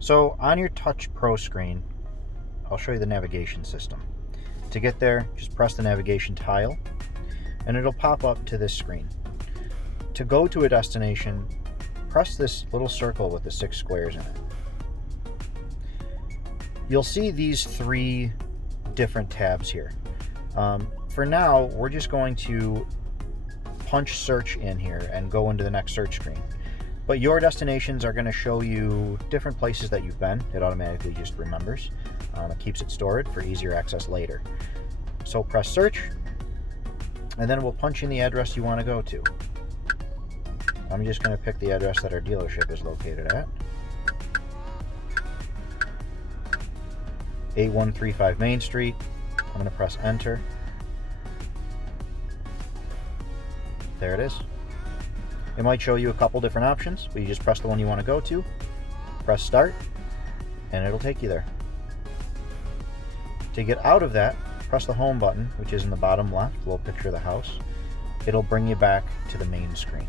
So on your Touch Pro screen, I'll show you the navigation system. To get there, just press the navigation tile and it'll pop up to this screen. To go to a destination, press this little circle with the 6 squares in it. You'll see these 3 different tabs here. For now, we're just going to punch search in here and go into the next search screen. But your destinations are going to show you different places that you've been. It automatically just remembers. It keeps it stored for easier access later. So press search, and then we'll punch in the address you want to go to. I'm just going to pick the address that our dealership is located at. 8135 Main Street. I'm going to press enter. There it is. It might show you a couple different options, but you just press the one you want to go to, press start, and it'll take you there. To get out of that, press the home button, which is in the bottom left, a little picture of the house. It'll bring you back to the main screen.